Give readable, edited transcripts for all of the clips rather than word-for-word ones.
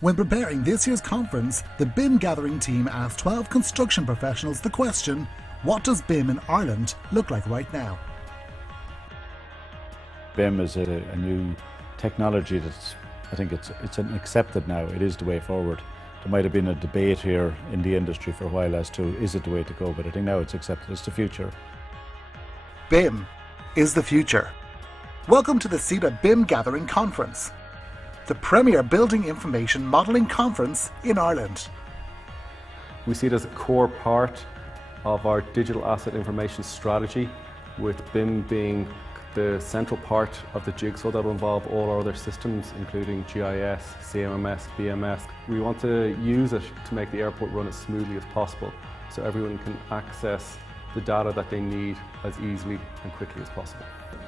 When preparing this year's conference, the BIM Gathering team asked 12 construction professionals the question, what does BIM in Ireland look like right now? BIM is a new technology that's, I think it's accepted now. It is the way forward. There might have been a debate here in the industry for a while as to is it the way to go, but I think now it's accepted. It's the future. BIM is the future. Welcome to the CitA BIM Gathering Conference, the premier building information modelling conference in Ireland. We see it as a core part of our digital asset information strategy, with BIM being the central part of the jigsaw that will involve all our other systems, including GIS, CMMS, BMS. We want to use it to make the airport run as smoothly as possible, so everyone can access the data that they need as easily and quickly as possible.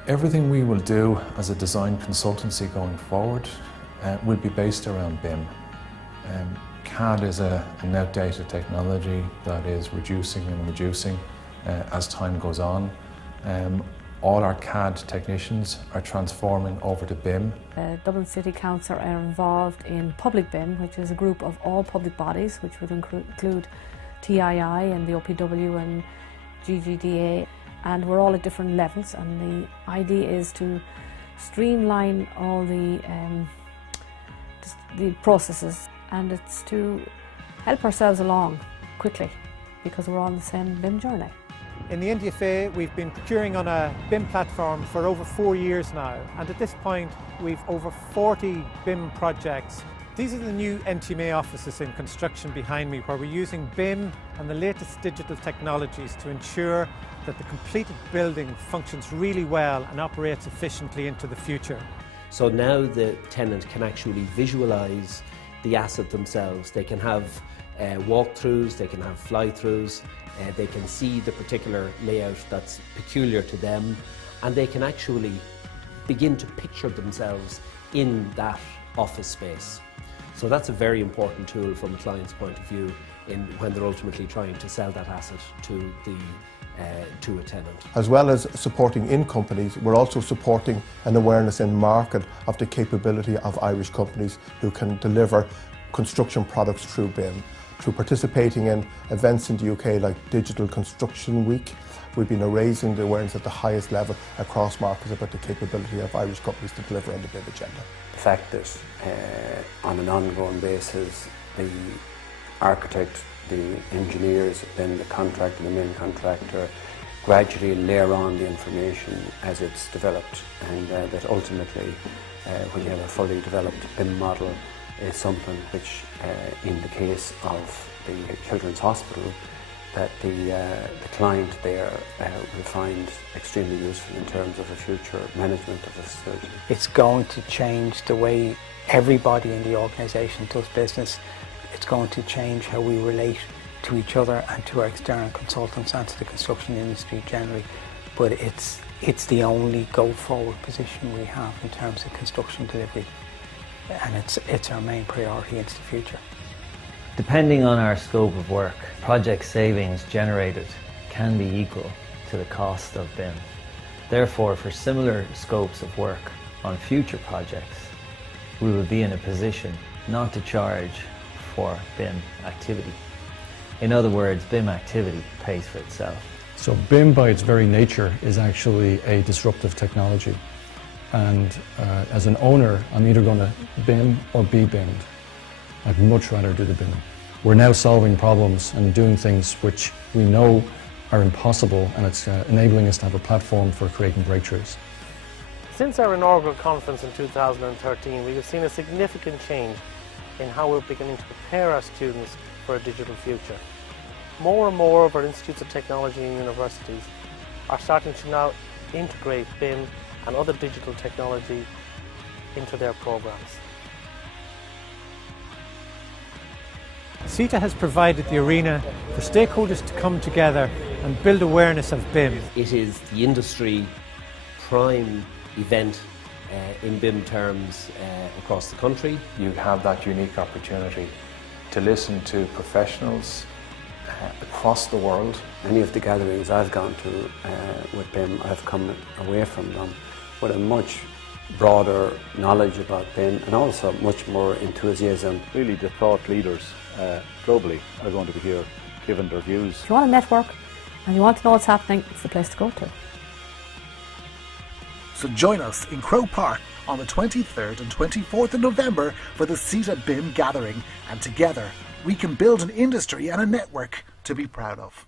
Everything we will do as a design consultancy going forward will be based around BIM. CAD is an outdated technology that is reducing and reducing as time goes on. All our CAD technicians are transforming over to BIM. Dublin City Council are involved in Public BIM, which is a group of all public bodies, which would include TII and the OPW and GGDA, and we're all at different levels, and the idea is to streamline all the processes, and it's to help ourselves along quickly because we're all on the same BIM journey. In the NDFA, we've been procuring on a BIM platform for over 4 years now, and at this point we've over 40 BIM projects. These are the new NTMA offices in construction behind me, where we're using BIM and the latest digital technologies to ensure that the completed building functions really well and operates efficiently into the future. So now the tenant can actually visualise the asset themselves. They can have walkthroughs, they can have fly-throughs, they can see the particular layout that's peculiar to them, and they can actually begin to picture themselves in that office space. So that's a very important tool from a client's point of view when they're ultimately trying to sell that asset to a tenant. As well as supporting in companies, we're also supporting an awareness in market of the capability of Irish companies who can deliver construction products through BIM. Through participating in events in the UK like Digital Construction Week, we've been raising the awareness at the highest level across markets about the capability of Irish companies to deliver on the BIM agenda. The fact that on an ongoing basis, the architect, the engineers, then the contractor, the main contractor, gradually layer on the information as it's developed, and that ultimately, when you have a fully developed BIM model, is something which, in the case of the Children's Hospital, that the client there will find extremely useful in terms of the future management of the facility. It's going to change the way everybody in the organisation does business. It's going to change how we relate to each other and to our external consultants and to the construction industry generally. But it's the only go-forward position we have in terms of construction delivery, and it's our main priority into the future. Depending on our scope of work, project savings generated can be equal to the cost of BIM. Therefore, for similar scopes of work on future projects, we will be in a position not to charge for BIM activity. In other words, BIM activity pays for itself. So BIM by its very nature is actually a disruptive technology. And as an owner, I'm either going to BIM or be BIMmed. I'd much rather do the BIM. We're now solving problems and doing things which we know are impossible, and it's enabling us to have a platform for creating breakthroughs. Since our inaugural conference in 2013, we have seen a significant change in how we're beginning to prepare our students for a digital future. More and more of our institutes of technology and universities are starting to now integrate BIM and other digital technology into their programs. CitA has provided the arena for stakeholders to come together and build awareness of BIM. It is the industry prime event in BIM terms across the country. You have that unique opportunity to listen to professionals across the world. Many of the gatherings I've gone to with BIM, I've come away from them with a much broader knowledge about BIM and also much more enthusiasm. Really the thought leaders globally are going to be here giving their views. If you want to network and you want to know what's happening, it's the place to go to. So join us in Crow Park on the 23rd and 24th of November for the CitA BIM Gathering, and together we can build an industry and a network to be proud of.